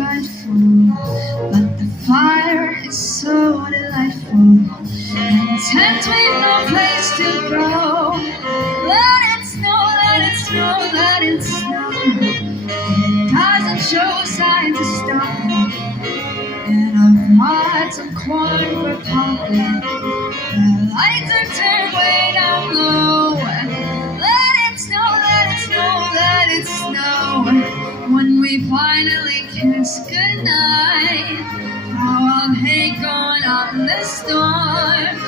frightful, but the fire is so delightful. Content with no place to go. Let it snow, let it snow, let it snow. It doesn't show signs of stopping. And I've bought some corn for popping. The lights are turned way down low. Let it snow, let it snow, let it snow. When we finally kiss goodnight, how I'll hate going out in the storm.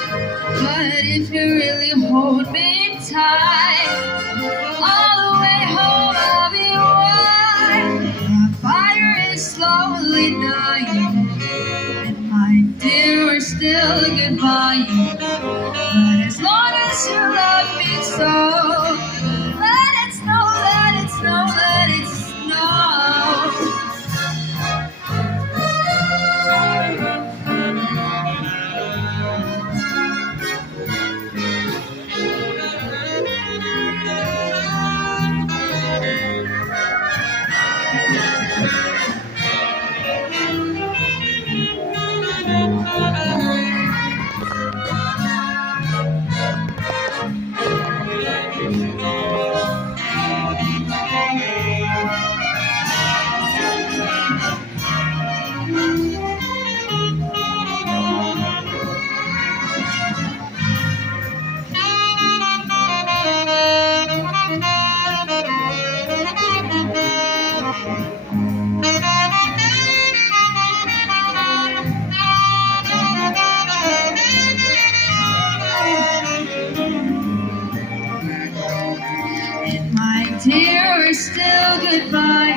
But if you really hold me tight, all the way home I'll be warm. The fire is slowly dying, and my dear, we're still goodbye. But as long as you love me so, let it snow, let it snow, let it snow. My dear, we're still goodbye.